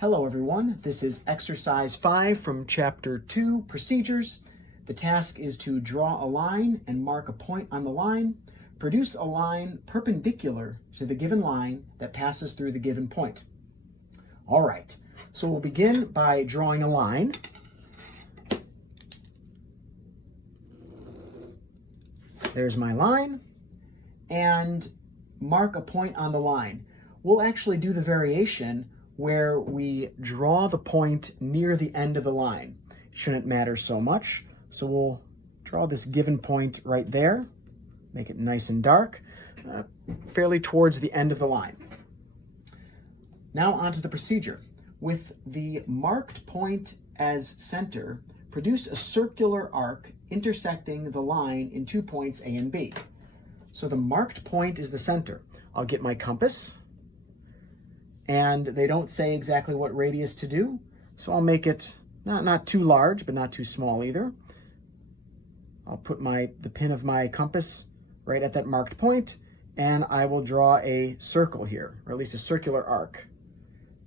Hello everyone, this is exercise 5 from chapter 2, procedures. The task is to draw a line and mark a point on the line. Produce a line perpendicular to the given line that passes through the given point. All right, so we'll begin by drawing a line. There's my line, and mark a point on the line. We'll actually do the variation where we draw the point near the end of the line. It shouldn't matter so much, so we'll draw this given point right there, make it nice and dark, fairly towards the end of the line. Now onto the procedure. With the marked point as center, produce a circular arc intersecting the line in 2 points A and B. So the marked point is the center. I'll get my compass, and they don't say exactly what radius to do, so I'll make it not too large, but not too small either. I'll put the pin of my compass right at that marked point, and I will draw a circle here, or at least a circular arc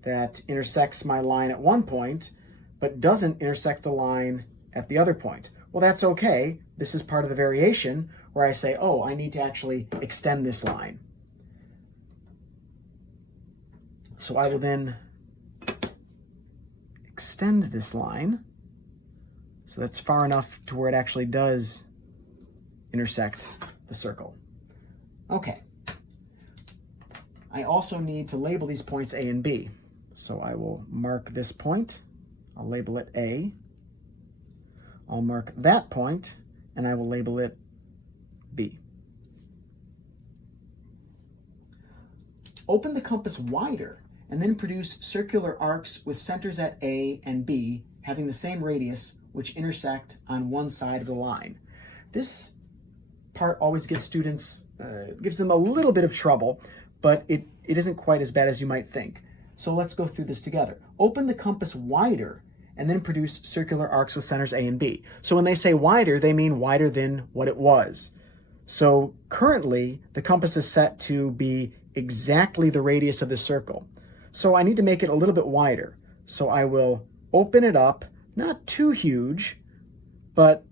that intersects my line at one point, but doesn't intersect the line at the other point. Well, that's okay. This is part of the variation where I say, oh, I need to actually extend this line. So I will then extend this line so that's far enough to where it actually does intersect the circle. Okay. I also need to label these points A and B. So I will mark this point. I'll label it A. I'll mark that point, and I will label it B. Open the compass wider and then produce circular arcs with centers at A and B having the same radius, which intersect on one side of the line. This part always gives students, gives them a little bit of trouble, but it isn't quite as bad as you might think. So let's go through this together. Open the compass wider and then produce circular arcs with centers A and B. So when they say wider, they mean wider than what it was. So currently, the compass is set to be exactly the radius of the circle. So I need to make it a little bit wider. So I will open it up, not too huge, but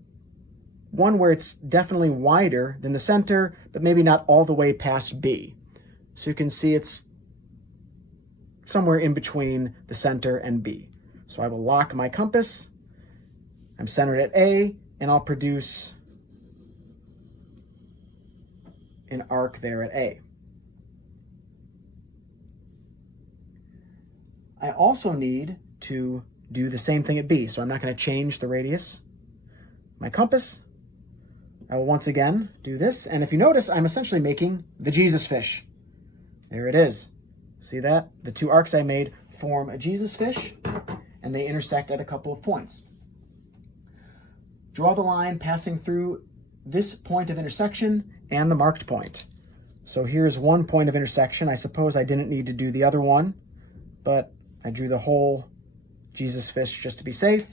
one where it's definitely wider than the center, but maybe not all the way past B. So you can see it's somewhere in between the center and B. So I will lock my compass. I'm centered at A, and I'll produce an arc there at A. I also need to do the same thing at B, so I'm not going to change the radius. My compass, I will once again do this, and if you notice, I'm essentially making the Jesus fish. There it is. See that? The two arcs I made form a Jesus fish, and they intersect at a couple of points. Draw the line passing through this point of intersection and the marked point. So here's one point of intersection. I suppose I didn't need to do the other one, but I drew the whole Jesus fish just to be safe.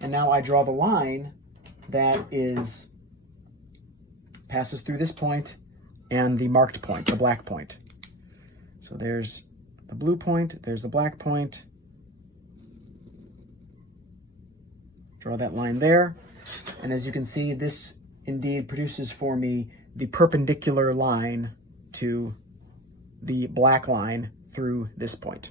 And now I draw the line that passes through this point and the marked point, the black point. So there's the blue point, there's the black point. Draw that line there. And as you can see, this indeed produces for me the perpendicular line to the black line through this point.